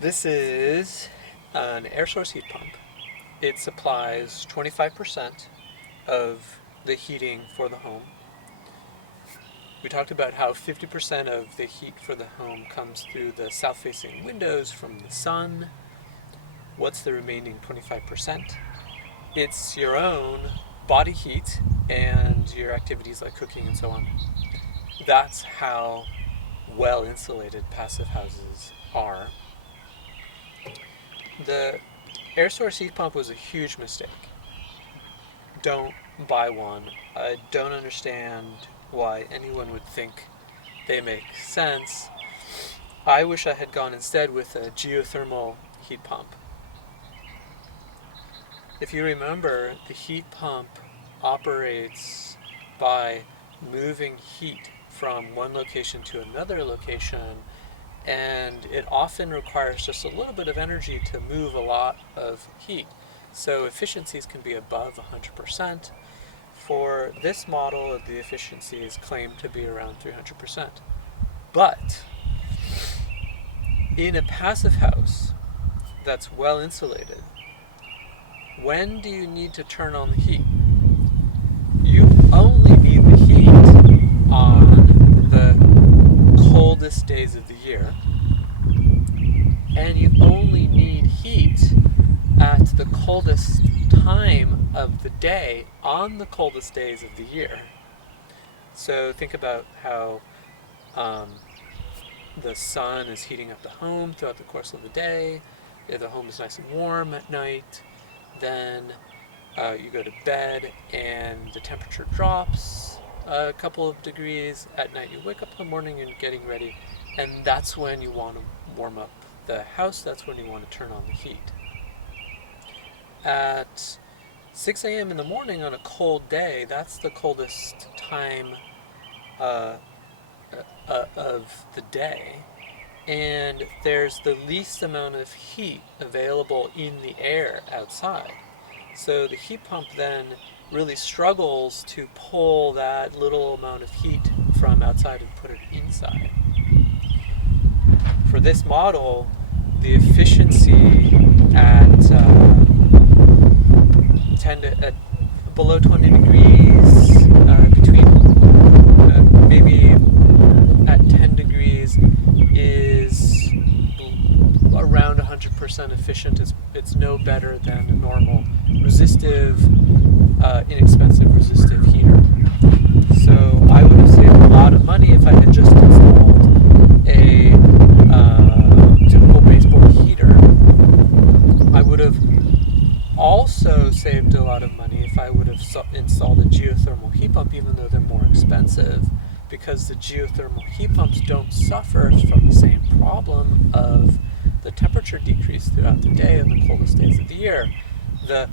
This is an air source heat pump. It supplies 25% of the heating for the home. We talked about how 50% of the heat for the home comes through the south-facing windows from the sun. What's the remaining 25%? It's your own body heat and your activities like cooking and so on. That's how well insulated passive houses are. The air source heat pump was a huge mistake. Don't buy one. I don't understand why anyone would think they make sense. I wish I had gone instead with a geothermal heat pump. If you remember, the heat pump operates by moving heat from one location to another location, and it often requires just a little bit of energy to move a lot of heat. So efficiencies can be above 100%. For this model, the efficiency is claimed to be around 300%. But in a passive house that's well insulated, when do you need to turn on the heat? You only need the heat on the coldest days of the year, and you only need heat at the coldest time of the day on the coldest days of the year. So think about how the sun is heating up the home throughout the course of the day. The home is nice and warm at night. Then you go to bed and the temperature drops a couple of degrees. At night you wake up in the morning and getting ready, and that's when you want to warm up the house. That's when you want to turn on the heat. At 6 a.m. in the morning on a cold day, that's the coldest time of the day, and there's the least amount of heat available in the air outside. So the heat pump then really struggles to pull that little amount of heat from outside and put it inside. For this model, the efficiency at below 20 degrees, maybe at 10 degrees, is around 100% efficient. It's no better than a normal resistive, inexpensive resistive heater. So I would have saved a lot of money if I had just installed a typical baseboard heater. I would have also saved a lot of money if I would have installed a geothermal heat pump, even though they're more expensive, because the geothermal heat pumps don't suffer from the same problem of the temperature decrease throughout the day on the coldest days of the year. The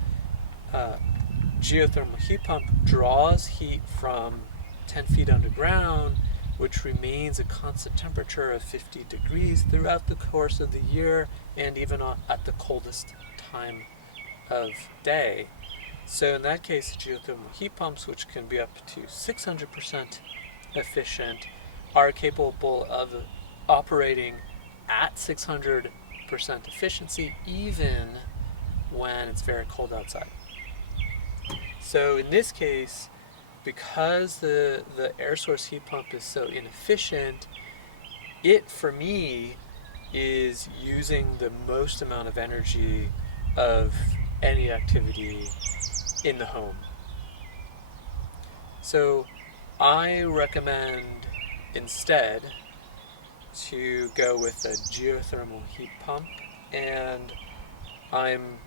geothermal heat pump draws heat from 10 feet underground, which remains a constant temperature of 50 degrees throughout the course of the year, and even at the coldest time of day. So in that case, geothermal heat pumps, which can be up to 600% efficient, are capable of operating at 600% efficiency even when it's very cold outside. So in this case, because the air source heat pump is so inefficient, it, for me, is using the most amount of energy of any activity in the home. So I recommend instead to go with a geothermal heat pump, and I'm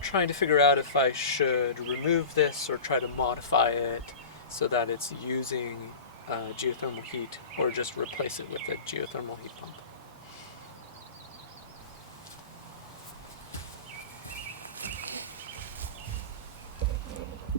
trying to figure out if I should remove this or try to modify it so that it's using geothermal heat, or just replace it with a geothermal heat pump.